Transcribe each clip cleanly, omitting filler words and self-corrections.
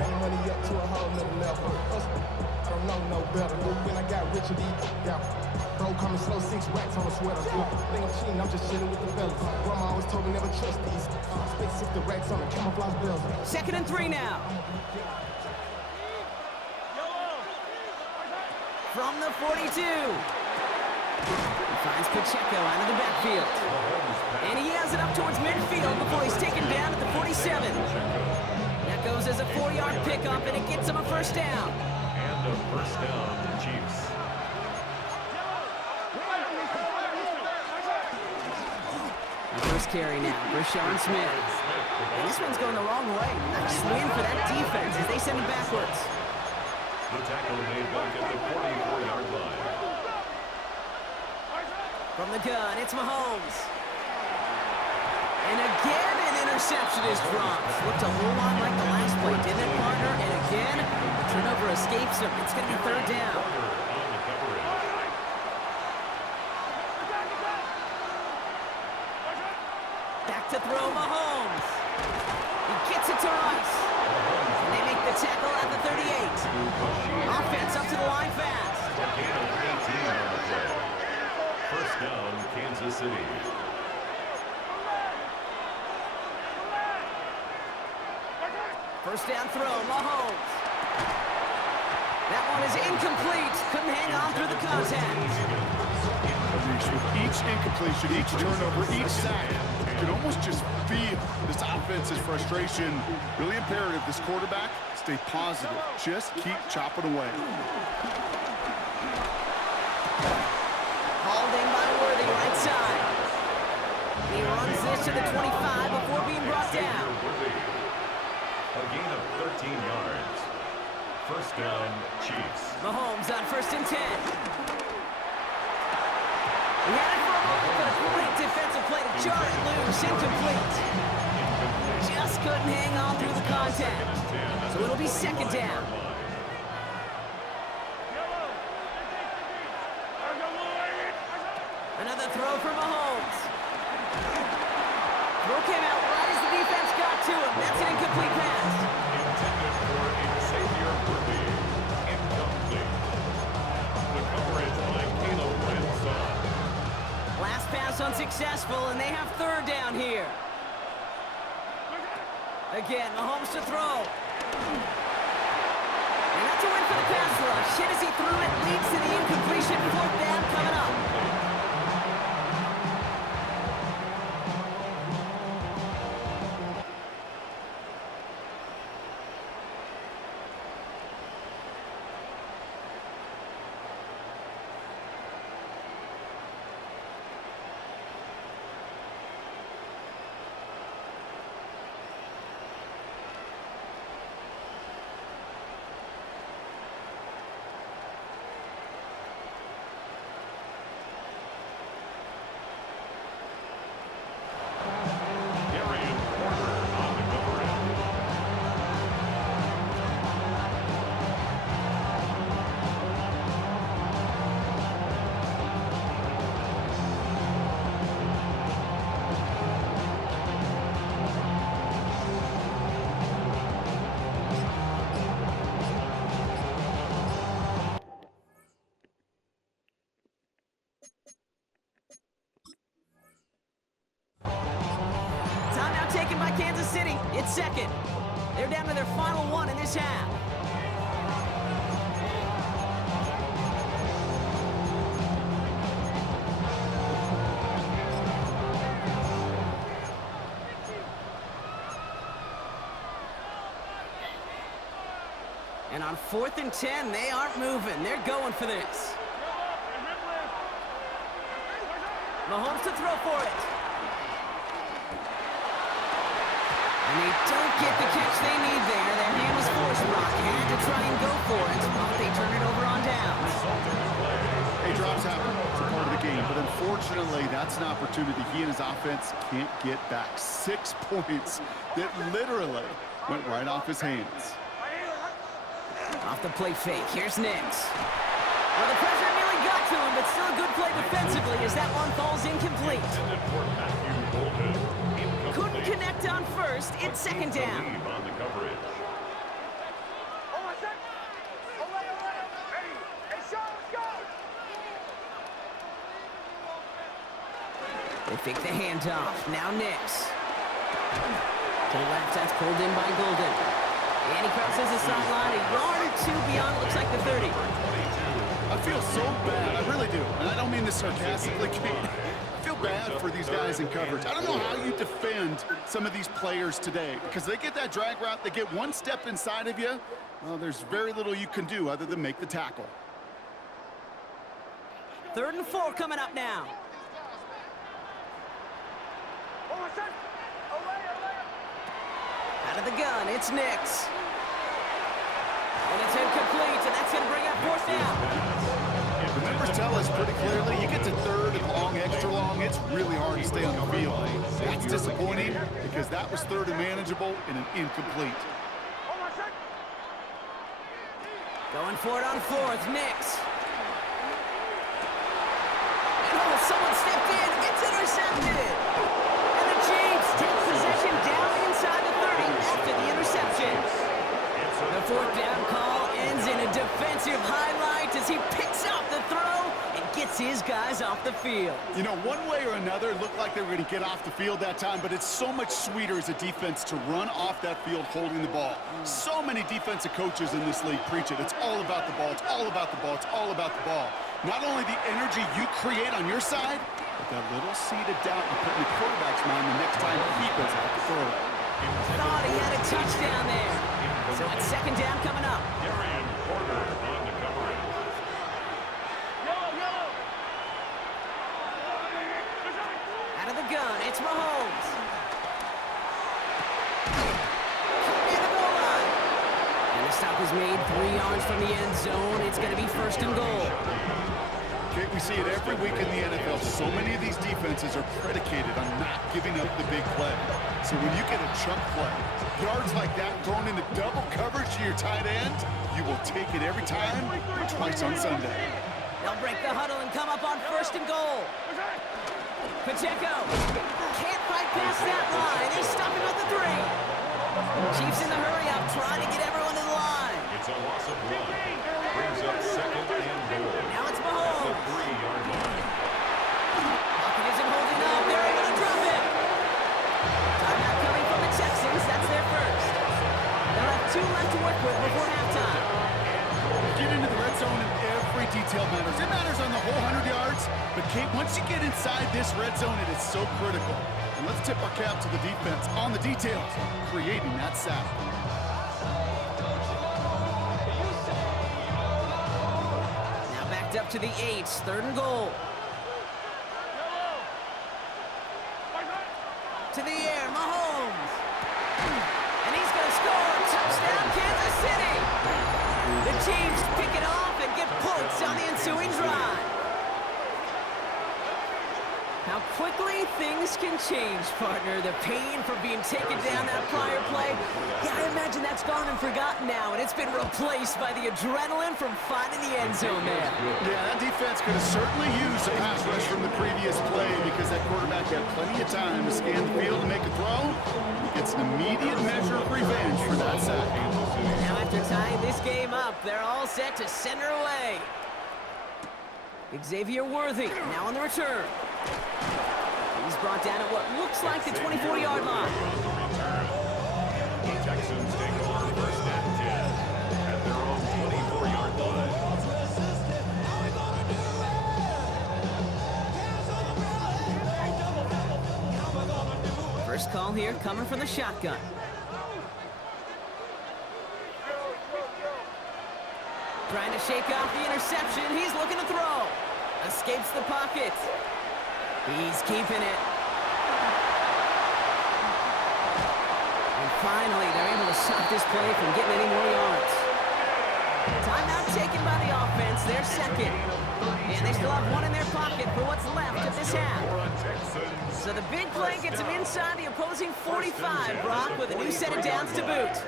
Bring money up to a whole nother level. I don't know no better. When I got rich and deep, yeah. Bro, coming slow, 6 racks on a sweater. Think I'm cheating, I'm just chilling with the fellas. Grandma always told me never trust these. Spent 60 racks on a camouflage belt. 2nd and 3 now. From the 42. He finds Pacheco out of the backfield. And he has it up towards midfield before he's taken down at the 47. That goes as a 4-yard pickup, and it gets him a first down. And a first down, the Chiefs. The first carry now, Rashawn Smith. And this one's going the wrong way. Nice win for that defense as they send him backwards. The tackle made back at the 44-yard line. From the gun, it's Mahomes. And again, an interception is dropped. Looked a whole lot like the last play, didn't it, partner? And again, the turnover escapes him. It's going to be 3rd down. Back to throw, Mahomes. He gets it to Rice. And they make the tackle at the 38. Offense up to the line fast. First down, Kansas City. First down throw, Mahomes. That one is incomplete. Couldn't hang on through the contact. With each incompletion, each turnover, each sack, you can almost just feel this offense's frustration. Really imperative, this quarterback, stay positive. Just keep chopping away. Hauled in by Worthy, right side. He runs this to the 25 before being brought down. A gain of 13 yards. First down, Chiefs. Mahomes on 1st and 10. He had it for a moment, but a great defensive play to jar it loose. Incomplete. Just couldn't hang on through the contact. So it'll be 2nd down. Another throw for Mahomes. Throw came out right as the defense got to him. That's an incomplete pass. Intended for Xavier Worthy. Incomplete. The coverage by Caleb Ransom. Last pass unsuccessful, and they have 3rd down here. Again, Mahomes to throw. And that's a win for the pass rush. Hit as he threw it, leads to the incompletion. 4th down coming up. By Kansas City, it's 2nd. They're down to their final one in this half. And on 4th and 10, they aren't moving. They're going for this. Mahomes to throw for it. And they don't get the catch they need there. Their hand was forced, Brock. Had to try and go for it, but they turn it over on downs. Hey, drops happen. It's a part of the game. But unfortunately, that's an opportunity he and his offense can't get back. 6 points that literally went right off his hands. Off the play fake. Here's Nix. Well, the pressure nearly got to him, but still a good play defensively as that one falls incomplete. Couldn't connect on first. It's 2nd down. fake the handoff. Now Nix. To the left, that's pulled in by Golden. And he crosses the sideline, a yard or two beyond, looks like the 30. I feel so bad, I really do. And I don't mean this sarcastically, Kate. I feel bad for these guys in coverage. I don't know how you defend some of these players today, because they get that drag route, they get one step inside of you. Well, there's very little you can do other than make the tackle. 3rd and 4 coming up now. Out of the gun, it's Nix. And it's incomplete, and that's going to bring up 4th down. The numbers tell us pretty clearly, you get to 3rd and long, extra long, it's really hard to stay on the field. That's disappointing because that was 3rd and manageable and an incomplete. Going for it on 4th, Nix. And someone stepped in, it's intercepted. And the Chiefs take possession down inside the 30 after the interception. The 4th down call ends in a defensive highlight as he picks up the throw and gets his guys off the field. You know, one way or another, it looked like they were going to get off the field that time, but it's so much sweeter as a defense to run off that field holding the ball. So many defensive coaches in this league preach it. It's all about the ball. It's all about the ball. It's all about the ball. Not only the energy you create on your side, but that little seed of doubt you put in the quarterback's mind the next time he goes out to throw it. Thought he had a touchdown there. So it's 2nd down coming up. Darian Porter on the coverage. Out of the gun, it's Mahomes. Near the goal line. And the stop is made 3 yards from the end zone. It's going to be 1st and goal. Kate, we see it every week in the NFL. So many of these defenses are predicated on not giving up the big play. So when you get a chunk play, yards like that thrown into double coverage to your tight end, you will take it every time, twice on Sunday. They'll break the huddle and come up on 1st and goal. Pacheco can't fight past that line. They stop him at the 3. Chiefs in the hurry-up, trying to get everyone in line. It's a loss of 1. Brings up 2nd and goal. Now it's Mahomes. The 3-yard line. Pocket isn't holding up. They're able to drop it. Timeout coming from the Texans. That's their 1st. They'll have 2 left to work with before halftime. Get into the red zone and every detail matters. It matters on the whole 100 yards, but Kate, once you get inside this red zone, it is so critical. And let's tip our cap to the defense on the details, creating that sack. Now backed up to the 8. 3rd and goal. To the air, Mahomes. And he's going to score. Touchdown, Kansas City. The Chiefs pick it off and get points on the ensuing drive. How quickly things can change, partner. The pain from being taken down that prior play. Yeah, I imagine that's gone and forgotten now, and it's been replaced by the adrenaline from finding the end zone there. Yeah, that defense could have certainly used a pass rush from the previous play because that quarterback had plenty of time to scan the field and make a throw. He gets an immediate measure of revenge for that sack. Now after tying this game up, they're all set to send her away. Xavier Worthy now on the return. He's brought down at what looks like the 24-yard line. The Texans take over 1st and 10 at their own 24-yard line. First call here coming from the shotgun. Trying to shake off the interception. He's looking to throw. Escapes the pocket. He's keeping it. And finally, they're able to stop this play from getting any more yards. Timeout taken by the offense. They're 2nd. And they still have 1 in their pocket for what's left of this half. So the big play gets them inside the opposing 45, Brock, with a new set of downs to boot.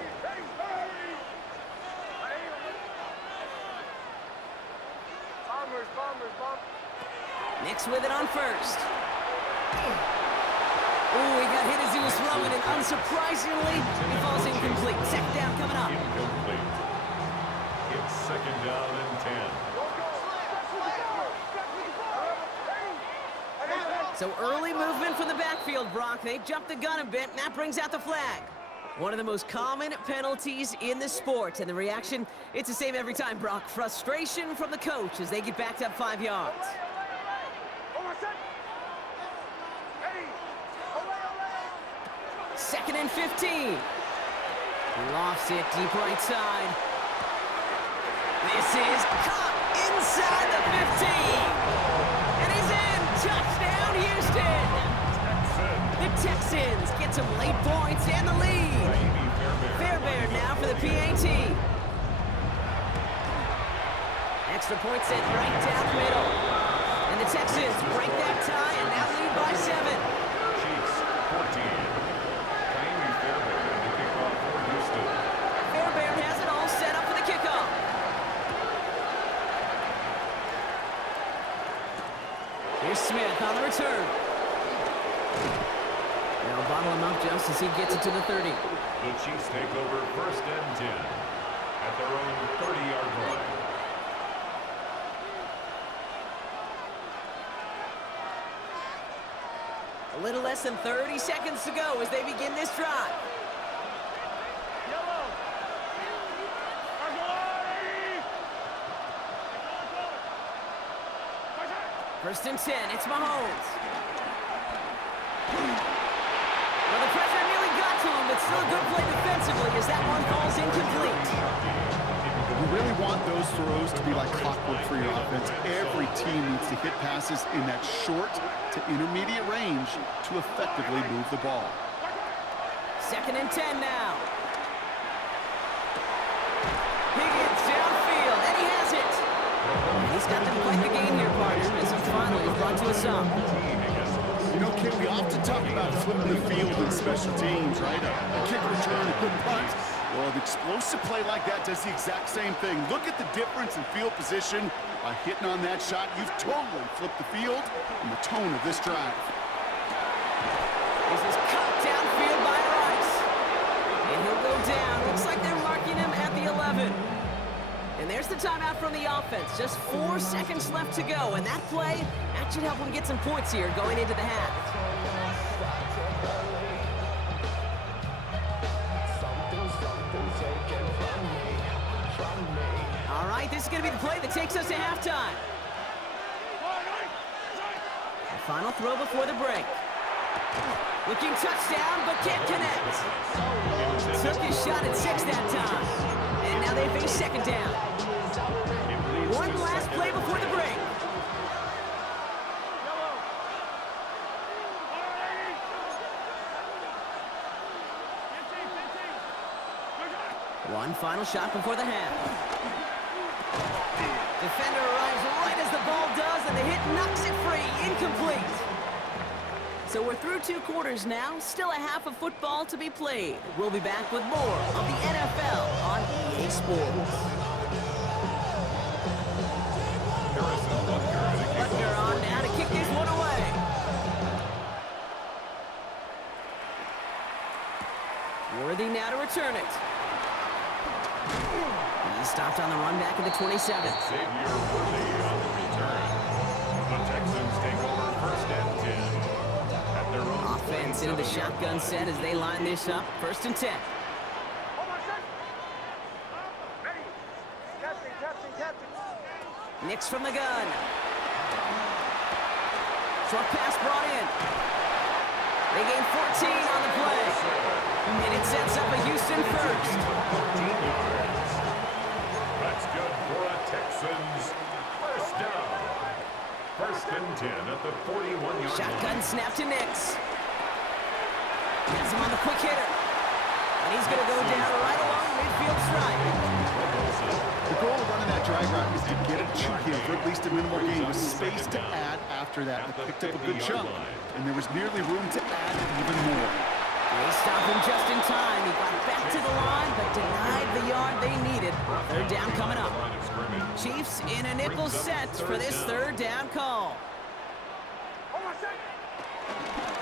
Nix with it on 1st. Ooh, he got hit as he was throwing it. Unsurprisingly, he falls incomplete. 2nd down coming up. Incomplete. It's 2nd down and 10. So early movement from the backfield, Brock. They jumped the gun a bit, and that brings out the flag. One of the most common penalties in the sport, and the reaction, it's the same every time, Brock. Frustration from the coach as they get backed up 5 yards. Second and 15. Lofts it deep right side. This is caught inside the 15. And he's in. Touchdown, Houston. The Texans get some late points and the lead. Fairbairn now for the PAT. Extra point set right down the middle. And the Texans break that tie and now lead by 7. Chiefs 14. Fairbairn has it all set up for the kickoff. Here's Smith on the return. Now bottle him up just as he gets it to the 30. The Chiefs take over 1st and 10 at their own 30-yard line. A little less than 30 seconds to go as they begin this drive. First and 10, it's Mahomes. Well, the pressure nearly got to him, but still a good play defensively as that one falls incomplete. You really want those throws to be like clockwork for your offense. Every team needs to hit passes in that short to intermediate range to effectively move the ball. Second and 10 now. Higgins downfield, and he has it. He's got them quite the game here, partner, as he finally is brought to a stop. You know, Kim, we often talk about flipping the field in special teams, right? A kick return, a good punt. Well, an explosive play like that does the exact same thing. Look at the difference in field position. By hitting on that shot, you've totally flipped the field and the tone of this drive. This is cut downfield by Rice. And he'll go down. Looks like they're marking him at the 11. And there's the timeout from the offense. Just 4 seconds left to go. And that play, that should help them get some points here going into the half. All right, this is going to be the play that takes us to halftime. The final throw before the break. Looking touchdown, but can't connect. Took his shot at 6 that time. And now they face second down. One last play before the break. One final shot before the half. Defender arrives right as the ball does, and the hit knocks it free. Incomplete. So we're through 2 quarters now. Still a half of football to be played. We'll be back with more of the NFL on EA Sports. Butker on now to kick this one away. Worthy now to return it. He stopped on the run back at the 27. Xavier Worthy on the return. The Texans take over 1st and 10 at their own Offense into the shotgun set as they line this up. 1st and 10. Nix from the gun. Short pass brought in. They gain 14 on the play. And it sets up a Houston first. 14 yards. That's good for a Texans first down. 1st and 10 at the 41-yard line. Shotgun snap to Nix. Has him on the quick hitter. And he's going to go down right along midfield stripe. The goal of running that drag route is to get it to him for at least a minimal gain with space to add after that. They picked up a good chunk, and there was nearly room to add even more. They stopped him just in time. He got back to the line, but denied the yard they needed. 3rd down coming up. Chiefs in a nickel set for this 3rd down call.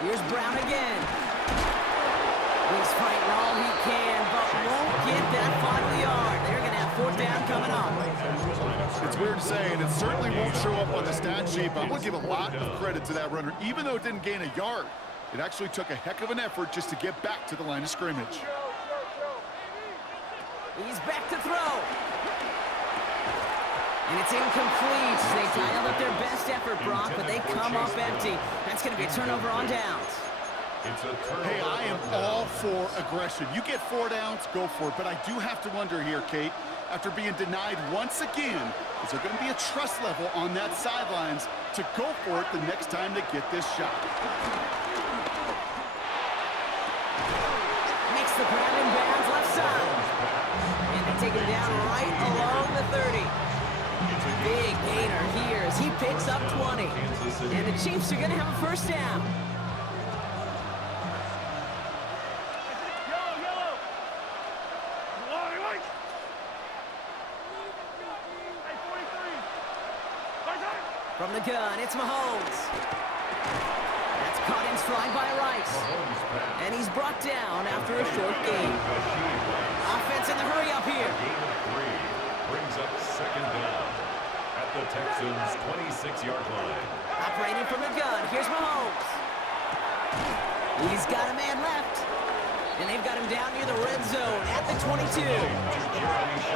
Here's Brown again. He's fighting all he can, but won't get that final yard. They're going to have 4th down coming up. It's weird to say, and it certainly won't show up on the stat sheet, but I'm going to give a lot of credit to that runner. Even though it didn't gain a yard, it actually took a heck of an effort just to get back to the line of scrimmage. He's back to throw. And it's incomplete. They dialed up their best effort, Brock, but they come up empty. That's going to be a turnover on downs. Hey, I am all for aggression. You get 4 downs, go for it. But I do have to wonder here, Kate, after being denied once again, is there going to be a trust level on that sidelines to go for it the next time they get this shot? Makes the grab in bounds left side. And they take him down right along the 30. Big gainer here as he picks up 20. And the Chiefs are going to have a first down. From the gun, it's Mahomes. That's caught in stride by Rice. And he's brought down after a short gain. Offense in the hurry up here. Gain of 3 brings up second down at the Texans' 26-yard line. Operating from the gun, here's Mahomes. He's got a man left. And they've got him down near the red zone at the 22.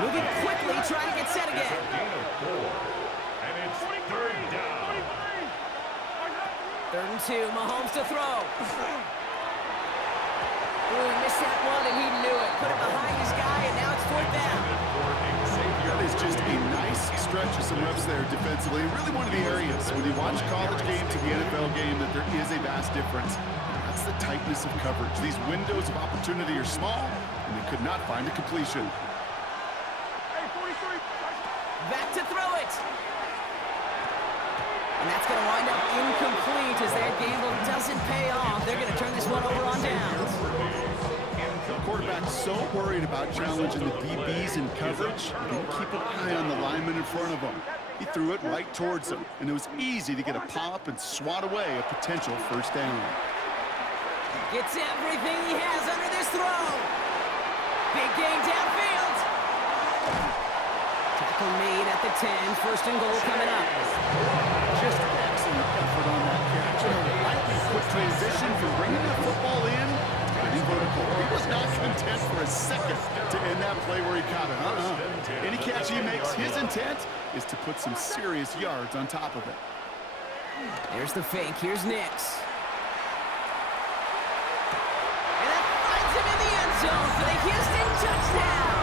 Moving quickly, trying to get set again. Gain of 4. And it's third down. 3rd and 2, Mahomes to throw. Ooh, he missed that one, and he knew it. Put it behind his guy, and now it's 4th down. That is just a nice stretch of some reps there defensively. And really one of the areas when you watch college game to the NFL game that there is a vast difference. That's the tightness of coverage. These windows of opportunity are small, and they could not find a completion. Back to throw it. And that's going to wind up incomplete as that gamble doesn't pay off. They're going to turn this one over on downs. The quarterback's so worried about challenging the DBs in coverage, he didn't keep an eye on the lineman in front of him. He threw it right towards him, and it was easy to get a pop and swat away a potential first down. Gets everything he has under this throw. Big gain downfield. Tackle made at the 10. 1st and goal coming up. Just excellent effort on that catch. Lightning quick transition from bringing the football in to vertical. He was not content for a second to end that play where he caught it. Any catch he makes, his intent is to put some serious yards on top of it. There's the fake. Here's Nix. And that finds him in the end zone for the Houston touchdown.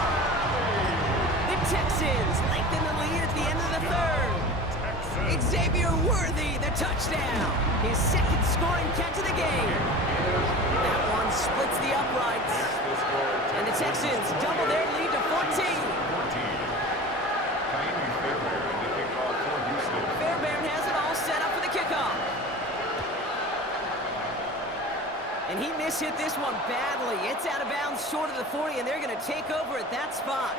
The Texans lengthen the lead at the end of the 3rd. Xavier Worthy, the touchdown. His 2nd scoring catch of the game. That one splits the uprights. And the Texans double their lead to 14. Fairbairn has it all set up for the kickoff. And he mishit this one badly. It's out of bounds short of the 40, and they're going to take over at that spot.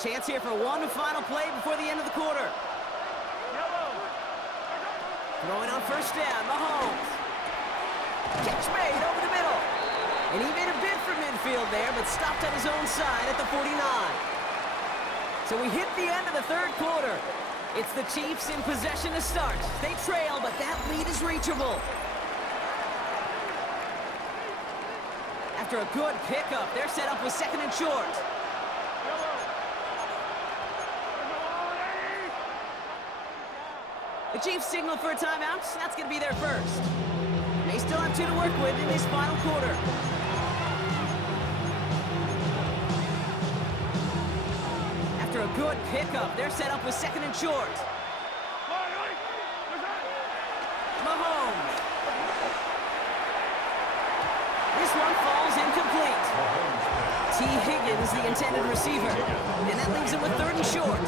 Chance here for one final play before the end of the quarter. Throwing on first down, Mahomes. Catch made over the middle. And he made a bid for midfield there, but stopped on his own side at the 49. So we hit the end of the 3rd quarter. It's the Chiefs in possession to start. They trail, but that lead is reachable. After a good pickup, they're set up with 2nd and short. The Chiefs signal for a timeout. That's going to be their first. They still have 2 to work with in this final quarter. After a good pickup, they're set up with 2nd and short. Mahomes. This one falls incomplete. T. Higgins, the intended receiver. And that leaves him with 3rd and short.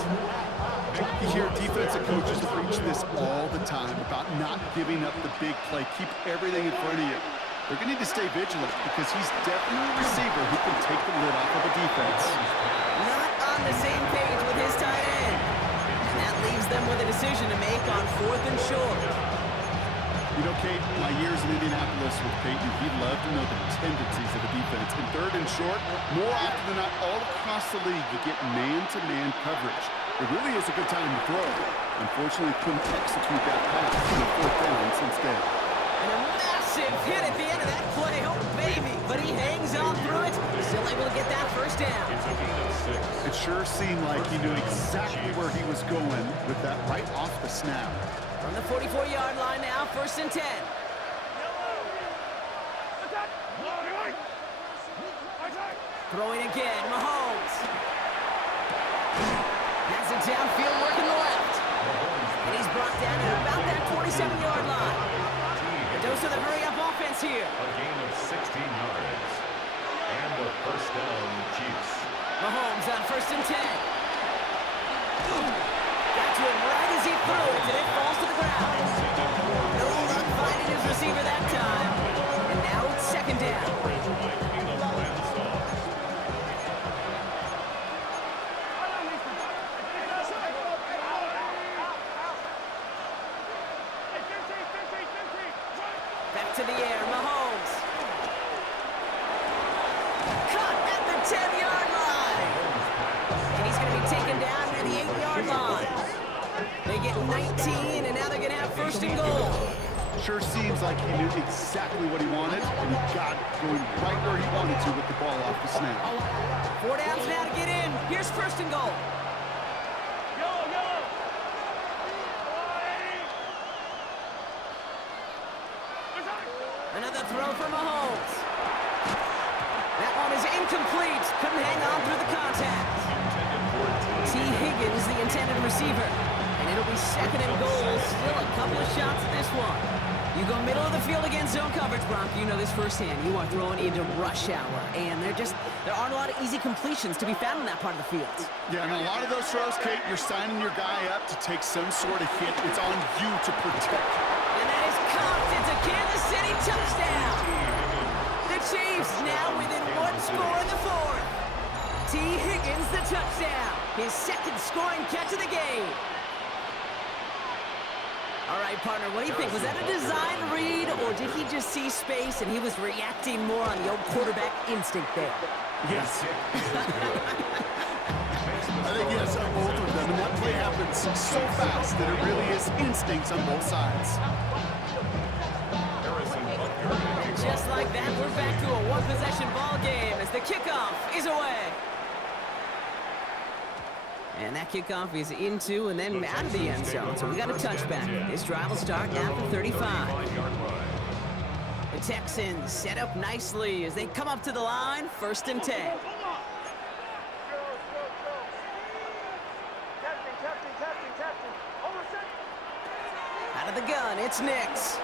You hear defensive coaches preach this all the time about not giving up the big play. Keep everything in front of you. They're going to need to stay vigilant because he's definitely a receiver who can take the lid off of a defense. Not on the same page with his tight end. And that leaves them with a decision to make on 4th and short. You know, Kate, my years in Indianapolis with Peyton, he loved to know the tendencies of the defense. In third and short, more often than not, all across the league, you get man-to-man coverage. It really is a good time to throw. Unfortunately, couldn't execute that pass on the fourth down instead. And a massive hit at the end of that play. Oh, baby. But he hangs on through it. Still able to get that first down. It sure seemed like he knew exactly where he was going with that right off the snap. From the 44-yard line now, 1st and 10. Throwing again, Mahomes. Has it downfield, working the left. And he's brought down at about that 47-yard line. The dose of the hurry-up offense here. A gain of 16 yards. And a first down, Chiefs. Mahomes on 1st and 10. Got to him right as he threw it, and it falls to the ground. No luck finding his receiver that time. And now it's 2nd down. Back to the air, Mahomes. Cut at the 10-yard line. And he's going to be taken down near the 8-yard line. They get 19, and now they're going to have 1st and goal. Sure seems like he knew exactly what he wanted, and he got going right where he wanted to with the ball off the snap. 4 downs now to get in. Here's 1st and goal. Another throw for Mahomes. That one is incomplete. Couldn't hang on through the contact. T. Higgins, the intended receiver. And it'll be 2nd and goal. Still a couple of shots at this one. You go middle of the field against zone coverage, Bronk. You know this firsthand. You are throwing into rush hour. And there aren't a lot of easy completions to be found in that part of the field. Yeah, and a lot of those throws, Kate, you're signing your guy up to take some sort of hit. It's on you to protect. And that is caught. It's a Kansas City touchdown. The Chiefs now within 1 score in the 4th. T. Higgins, the touchdown. His 2nd scoring catch of the game. All right, partner, what do you think? Was that a design read, or did he just see space and he was reacting more on the old quarterback instinct there? Yes. I think yes, both of them. And that play happens so fast that it really is instincts on both sides. And just like that, we're back to a one-possession ball game as the kickoff is away. And that kickoff is into and then out of the end zone. So we got a touchback. This drive will start after 35. The Texans set up nicely as they come up to the line. 1st and 10. Out of the gun, it's Nix.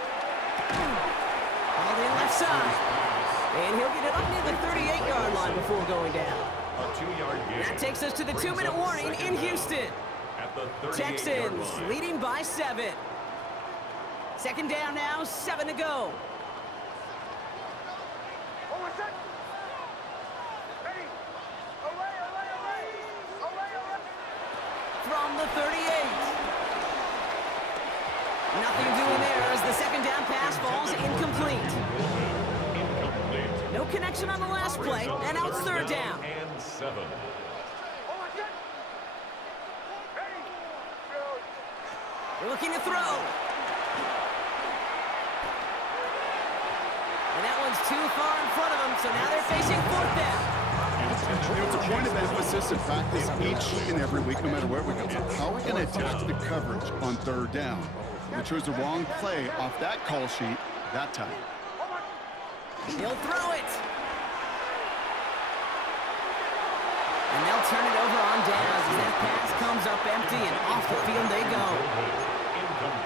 All in left side. And he'll get it up near the 38-yard line before going down. A 2-yard gain. That takes us to the 2-minute warning in Houston. At the 38-yard Texans line. leading by 7. 2nd down now, 7 to go. From the 38. Nothing doing there as the 2nd down pass falls incomplete. No connection on the last play, and now it's 3rd down. And 7. They're looking to throw. And that one's too far in front of them, so now they're facing 4th down. It's a point of emphasis in practice each and every week, no matter where we go. How are we going to attack the coverage on 3rd down? They chose the wrong play off that call sheet that time. He'll throw it. And they'll turn it over on downs as that pass comes up empty and off the field they go.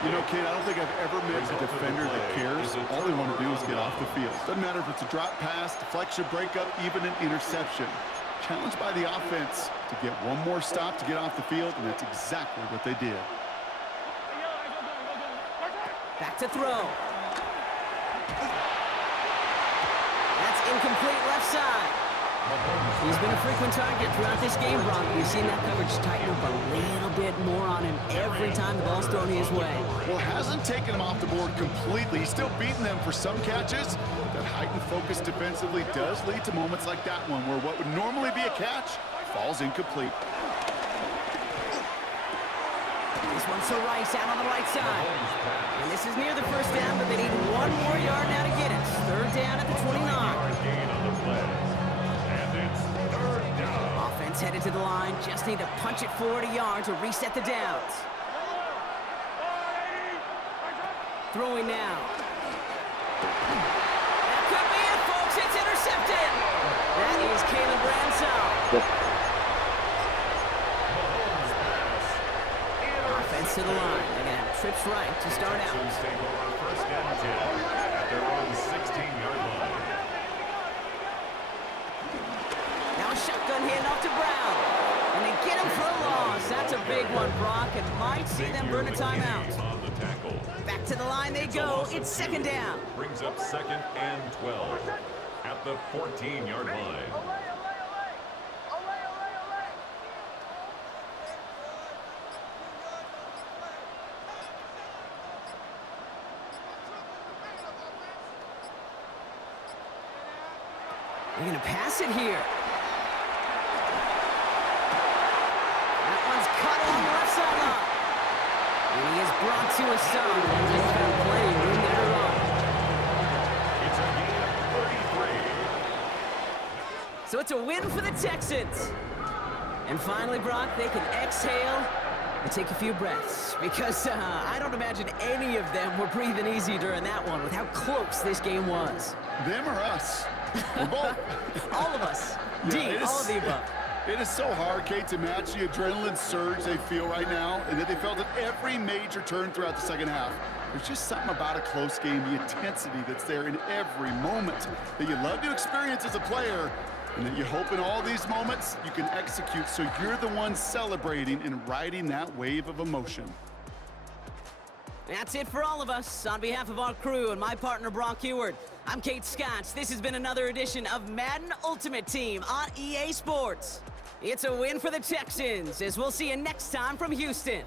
You know, Kate, I don't think I've ever met a defender that cares. All they want to do is get off the field. Doesn't matter if it's a drop pass, deflection, breakup, even an interception. Challenged by the offense to get one more stop to get off the field, and that's exactly what they did. Back to throw. That's incomplete left side. He's been a frequent target throughout this game, Brock. We've seen that coverage tighten up a little bit more on him every time the ball's thrown his way. Well, hasn't taken him off the board completely. He's still beating them for some catches. That heightened focus defensively does lead to moments like that one, where what would normally be a catch falls incomplete. This one's to Rice out on the right side. And this is near the first down, but they need one more yard now to get it. Third down at the 29. Gain on the play. And it's third down. Offense headed to the line. Just need to punch it forward a yard to reset the downs. Throwing now. That could be it, folks. It's intercepted. That is Caleb Ransom. Offense to the line. They're going to have trips right to start out. Take over first and 10 at their own 16-yard line. Now a shotgun handoff to Brown. And they get him for a loss. That's a big one, Brock, and might see them burn a timeout. On the tackle. Back to the line they go. It's second down. Brings up second and 12 at the 14-yard line. They're going to pass it here. That one's cut on the left sideline. And he is brought to a stop. Just found plenty of room there to run. It's a gain of 33. So it's a win for the Texans. And finally, Brock, they can exhale and take a few breaths. Because I don't imagine any of them were breathing easy during that one with how close this game was. Them or us? We're both. All of us. Yeah, All of the above. It is so hard, Kate, to match the adrenaline surge they feel right now, and that they felt at every major turn throughout the second half. There's just something about a close game, the intensity that's there in every moment that you love to experience as a player, and that you hope in all these moments you can execute so you're the one celebrating and riding that wave of emotion. That's it for all of us. On behalf of our crew and my partner, Brock Heward, I'm Kate Scotch. This has been another edition of Madden Ultimate Team on EA Sports. It's a win for the Texans, as we'll see you next time from Houston.